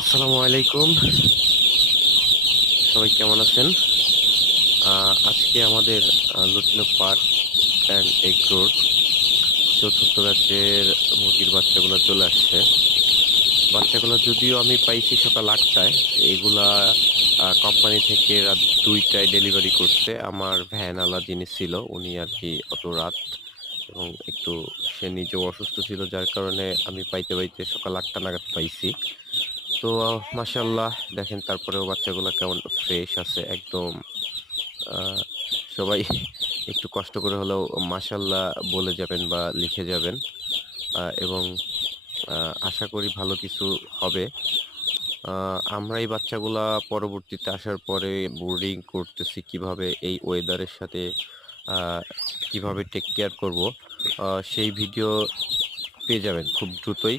আসসালামু আলাইকুম। সবাই কেমন আছেন? আজকে আমাদের লুটিনো পার্ক অ্যান্ড এগ্রোর চতুর্থ ব্যাচের মুরগির বাচ্চাগুলো চলে আসছে। বাচ্চাগুলো যদিও আমি পাইছি সকাল 8টায়। এগুলা কোম্পানি থেকে রাত 2টায় ডেলিভারি করছে। আমার ভ্যানওয়ালা যিনি ছিল উনি আর কি অত রাত এবং একটু সে নিজেও অসুস্থ ছিল, যার কারণে আমি পাইতে পাইতে সকাল 8টা নাগাদ পাইছি। তো মাশাআল্লাহ দেখেন তারপরেও বাচ্চাগুলো কেমন ফ্রেশ আছে একদম। আহ, সবাই একটু কষ্ট করে হলেও মাশাআল্লাহ বলে যাবেন বা লিখে যাবেন। এবং আশা করি ভালো কিছু হবে। আমরা এই বাচ্চাগুলা পরবর্তীতে আসার পরে বোর্ডিং করতেছি কিভাবে এই ওয়েদারের সাথে আহ, কিভাবে টেক কেয়ার করব, সেই ভিডিও পেয়ে যাবেন খুব দ্রুতই।